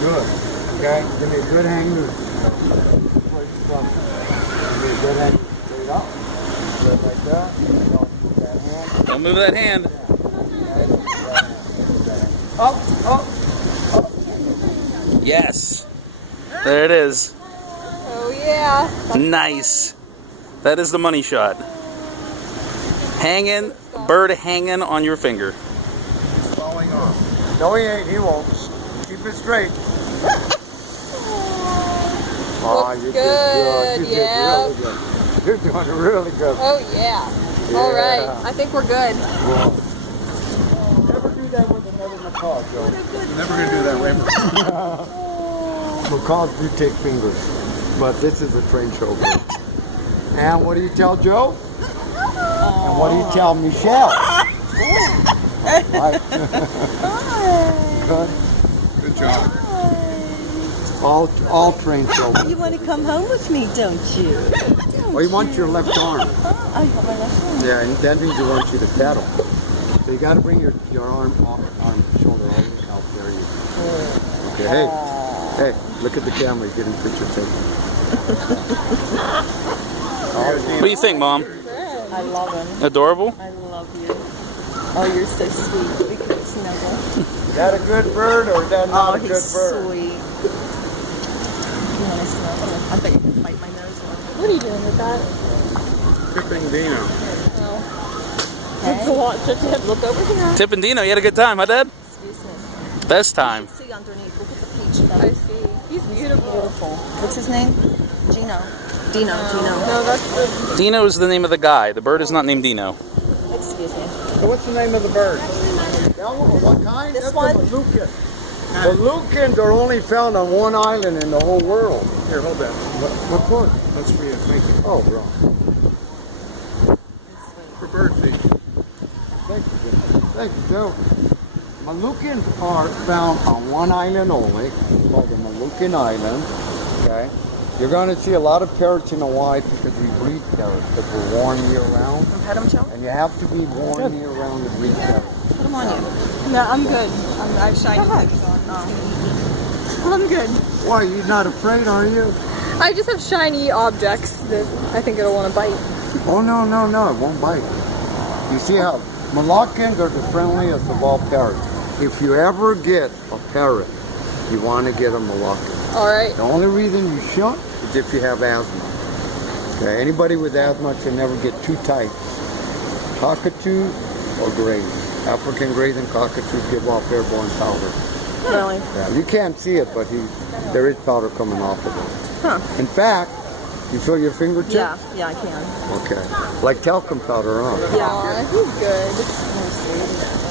Good. Okay? Give me a good hang loose. Give me a good hang loose. Straight up. Good right there. Don't move that hand. Don't move that hand. Up, up, up. Yes. There it is. Oh yeah. Nice. That is the money shot. Hanging, bird hanging on your finger. Falling off. No, he ain't. He won't. Keep it straight. Looks you good. did Yeah. really good. You're doing really good. Oh yeah. All right. I think we're good. Well, never do that with another macaw, Joe. Never gonna do that with Macaws do take fingers, but this is a trained show. And what do you tell Joe? And what do you tell Michelle? Right. Good. Good job. All trained show. You want to come home with me, don't you? Well, you want your left arm. I have my left arm. Yeah, and that means he wants you to pedal. So you got to bring your arm, shoulder all the way out there. Okay, hey, look at the camera. You're getting picture taken. What do you think, Mom? I love him. Adorable? I love you. Oh, you're so sweet. We could snuggle. Is that a good bird or is that not a good he's bird? sweet. You want to snuggle? I bet you can bite my nose off. What are you doing with that? Tipping Deano. It's a lot to tip. Look over here. Tip and Deano, you had a good time, huh, Dad? Excuse me. Best time. See underneath. Look at the peach. I see. He's beautiful. Beautiful. What's his name? Gino. Dino. No, that's the. Dino is the name of the guy. The bird is not named Dino. Excuse me. So what's the name of the bird? That one, what kind? This That's one? a Moluccan. Moluccans are only found on one island in the whole world. Here, hold that. What one? That's for you. Thank you. Oh, bro. For bird feed. Thank you, Joe. Thank you, Joe. Moluccans are found on one island only, called the Moluccan Island. Okay. You're going to see a lot of parrots in Hawaii because we breed parrots because we're worn year round. Pet him, Joe? And you have to be worn year round to breed parrots. Put him on you. No, I'm good. I have shiny things on. I'm good. Why, you're not afraid, are you? I just have shiny objects that I think it'll want to bite. Oh, no, it won't bite. You see how Moluccans are the friendliest of all parrots. If you ever get a parrot, you want to get a Moluccan. All right. The only reason you shouldn't is if you have asthma. Okay, anybody with asthma should never get two types, cockatoos or grays. African grays and cockatoos give off airborne powder. Really? Yeah, you can't see it, but there is powder coming off of it. Huh. In fact, you feel your fingertips? Yeah, I can. Okay, like talcum powder, huh? Yeah. Aw, he's good. Let me see.